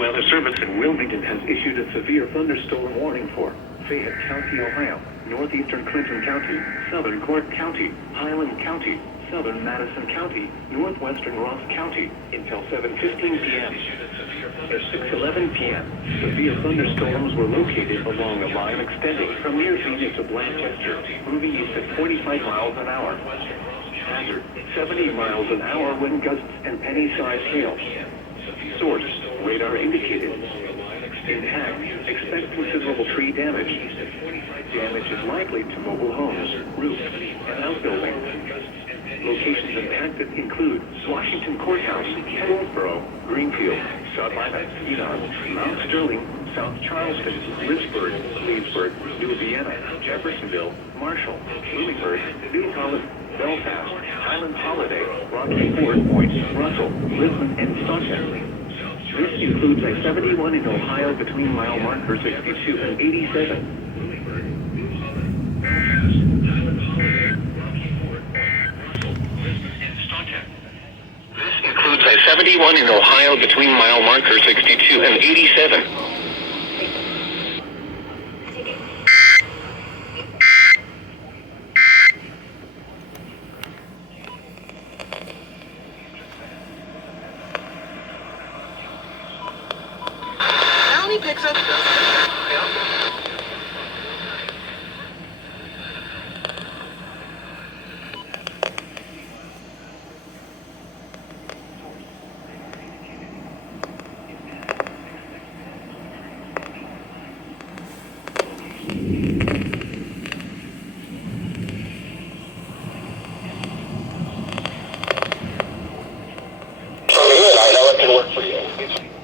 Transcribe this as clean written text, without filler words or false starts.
Weather Service in Wilmington has issued a severe thunderstorm warning for Fayette County, Ohio, northeastern Clinton County, southern Clark County, Highland County, southern Madison County, northwestern Ross County, until 7:15 p.m. At 6:11 p.m., severe thunderstorms were located along a line extending from near Phoenix to Blanchester, moving east at 45 miles an hour. Hazard, 70 miles an hour wind gusts and penny-sized hail. Source, radar indicated. Impact, expect considerable tree damage. Damage is likely to mobile homes, roofs, and outbuildings. Locations impacted include Washington Courthouse, Hillsborough, Greenfield, Salina, Edon, Mount Sterling, South Charleston, Lynchburg, Leesburg, New Vienna, Jeffersonville, Marshall, Bloomingburg, New Holland, Belfast, Highlands Holiday, Rocky Ford Point, Russell, Lisbon, and Staunton. This includes I-71 in Ohio between mile marker 62 and 87. This includes I-71 in Ohio between mile marker 62 and 87. County picks up I know it can work for you.